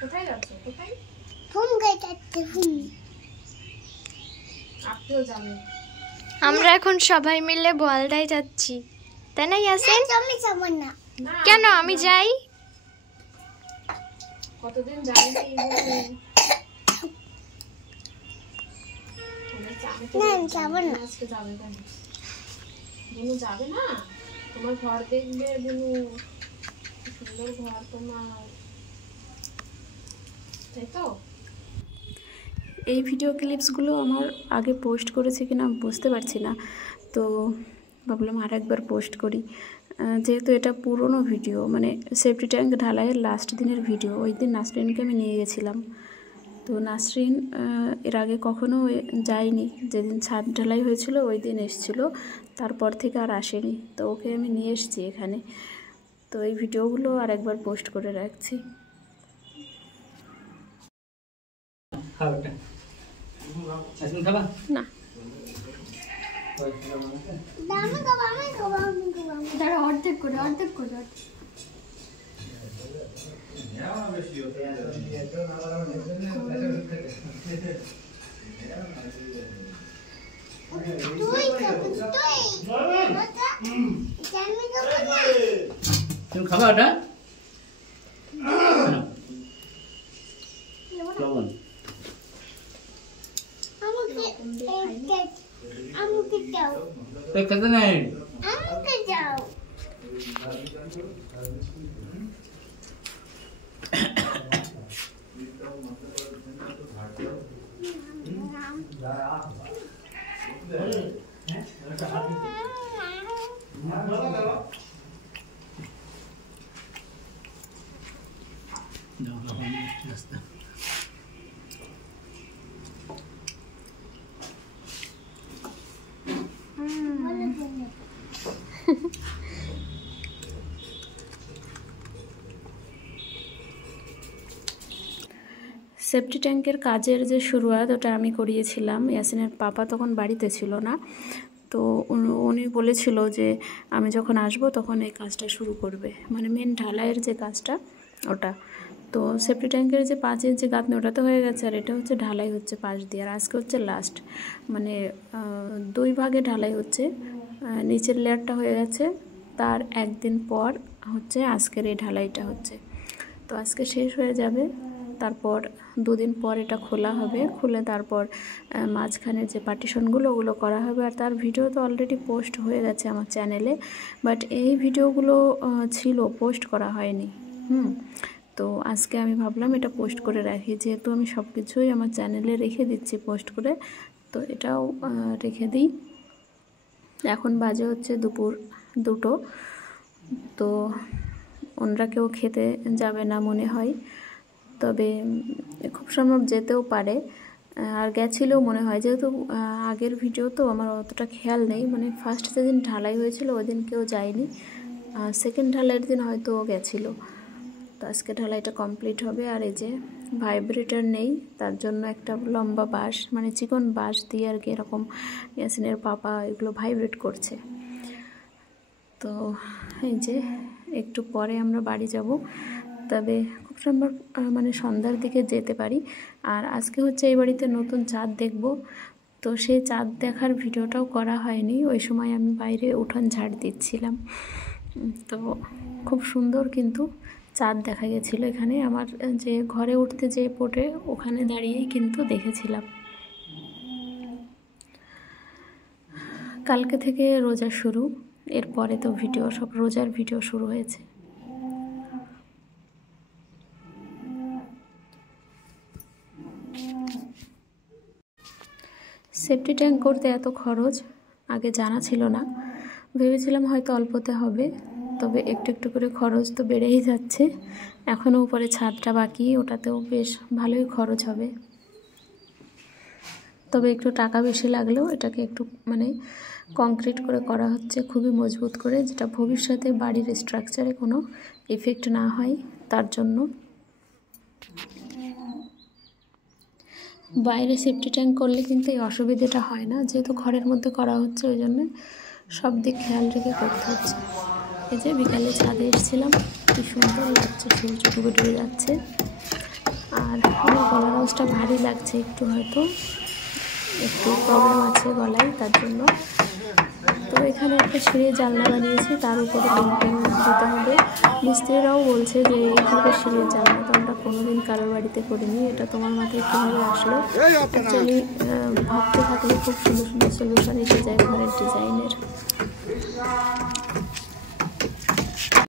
কোথায় যাচ্ছে? কোথায়? আপনিও যাবেন? আমরা এখন সবাই মিলে বোয়ালদায় যাচ্ছি, তাই না ইয়াসিন? কেন আমি যাই? কতদিন যাইনি আজকে যাবে কেন? বুনু যাবে না? তোমার ঘর দেখবে বুনু, সুন্দর ঘর তোমার, তাই তো? এই ভিডিও ক্লিপসগুলো আমার আগে পোস্ট করেছি কিনা বুঝতে পারছি না, তো ভাবলাম আর একবার পোস্ট করি। যেহেতু এটা পুরনো ভিডিও, মানে সেফটি ট্যাঙ্ক ঢালাইয়ের লাস্ট দিনের ভিডিও। ওই দিন নাসরিনকে আমি নিয়ে গেছিলাম, তো নাসরিন এর আগে কখনো যায়নি। যেদিন ছাদ ঢালাই হয়েছিল ওই দিন এসেছিলো, তারপর থেকে আর আসেনি। তো ওকে আমি নিয়ে এসেছি এখানে, তো এই ভিডিওগুলো আর একবার পোস্ট করে রাখছি। না অর্ধেক করে তুমি খাবা ওটা? খেতে নেই। সেফটি ট্যাঙ্কের কাজের যে শুরুয়াত ওটা আমি করিয়েছিলাম। ইয়াসিনের পাপা তখন বাড়িতে ছিল না, তো উনি বলেছিল যে আমি যখন আসব তখন এই কাজটা শুরু করবে, মানে মেন ঢালাইয়ের যে কাজটা ওটা। তো সেফটি ট্যাঙ্কের যে পাঁচের যে গাঁথনি ওটা তো হয়ে গেছে, আর এটা হচ্ছে ঢালাই হচ্ছে পাশ দিয়ে। আর আজকে হচ্ছে লাস্ট, মানে 2 ভাগে ঢালাই হচ্ছে। নিচের লেয়ারটা হয়ে গেছে, তার একদিন পর হচ্ছে আজকের এই ঢালাইটা হচ্ছে। তো আজকে শেষ হয়ে যাবে, তারপর 2 দিন পর এটা খোলা হবে। খুলে তারপর মাঝখানের যে পার্টিশনগুলো ওগুলো করা হবে। আর তার ভিডিও তো অলরেডি পোস্ট হয়ে গেছে আমার চ্যানেলে, বাট এই ভিডিওগুলো ছিল পোস্ট করা হয়নি। তো আজকে আমি ভাবলাম এটা পোস্ট করে রাখি, যেহেতু আমি সব কিছুই আমার চ্যানেলে রেখে দিচ্ছি পোস্ট করে, তো এটাও রেখে দিই। এখন বাজে হচ্ছে দুপুর 2টো, তো ওনারা কেউ খেতে যাবে না মনে হয়, তবে খুব সম্ভব যেতেও পারে। আর গেছিলেও মনে হয়, যেহেতু আগের ভিডিও তো আমার অতটা খেয়াল নেই, মানে ফার্স্ট যেদিন ঢালাই হয়েছিল ওই দিন কেউ যায়নি, সেকেন্ড ঢালাইয়ের দিন হয়তো গেছিলো। তো আজকে ঢালাইটা কমপ্লিট হবে। আর এই যে ভাইব্রেটর নেই, তার জন্য একটা লম্বা বাঁশ, মানে চিকন বাঁশ দিয়ে আর কি এরকম ইয়াসিনের পাপা এগুলো ভাইব্রেট করছে। তো এই যে একটু পরে আমরা বাড়ি যাব, তবে খুব সম্ভব মানে সন্ধ্যার দিকে যেতে পারি। আর আজকে হচ্ছে এই বাড়িতে নতুন চাঁদ দেখব, তো সেই চাঁদ দেখার ভিডিওটাও করা হয়নি। ওই সময় আমি বাইরে উঠান ঝাড় দিচ্ছিলাম, তো খুব সুন্দর কিন্তু চাঁদ দেখা গেছিলো এখানে। আমার যে ঘরে উঠতে যে পটে ওখানে দাঁড়িয়েই কিন্তু দেখেছিলাম। কালকে থেকে রোজা শুরু, এরপরে তো ভিডিও সব রোজার ভিডিও শুরু হয়েছে। সেফটি ট্যাঙ্ক করতে এত খরচ আগে জানা ছিল না, ভেবেছিলাম হয়তো অল্পতে হবে, তবে একটু একটু করে খরচ তো বেড়েই যাচ্ছে। এখনও উপরে ছাদটা বাকি, ওটাতেও বেশ ভালোই খরচ হবে। তবে একটু টাকা বেশি লাগলেও এটাকে একটু মানে কংক্রিট করে করা হচ্ছে, খুবই মজবুত করে, যেটা ভবিষ্যতে বাড়ির স্ট্রাকচারে কোনো ইফেক্ট না হয় তার জন্য। বাইরে সেফটি ট্যাঙ্ক করলে কিন্তু এই অসুবিধাটা হয় না, যেহেতু ঘরের মধ্যে করা হচ্ছে, ওই জন্য সব দিক খেয়াল রেখে করতে হচ্ছে। এই যে বিকালে ছাদে এসেছিলাম, কি সুন্দর লাগছে, সূর্য ডুবে ডুবে যাচ্ছে। আর আমার গলার আওয়াজটা ভারী লাগছে একটু, হয়তো একটু প্রবলেম আছে গলায়, তার জন্য। তো এখানে একটা সিঁড়ির জানলা বানিয়েছি, তার উপরে পেন্টিং দিতে হবে। মিস্ত্রিরাও বলছে যে এইভাবে সিঁড়ির জানলা তো আমরা কোনোদিন কারোর বাড়িতে করিনি, এটা তোমার মাথায় কীভাবে আসলো? অ্যাকচুয়ালি ভাবতে থাকলে খুব সুন্দর সুন্দর সলিউশন এসে যায় ঘরের ডিজাইনের।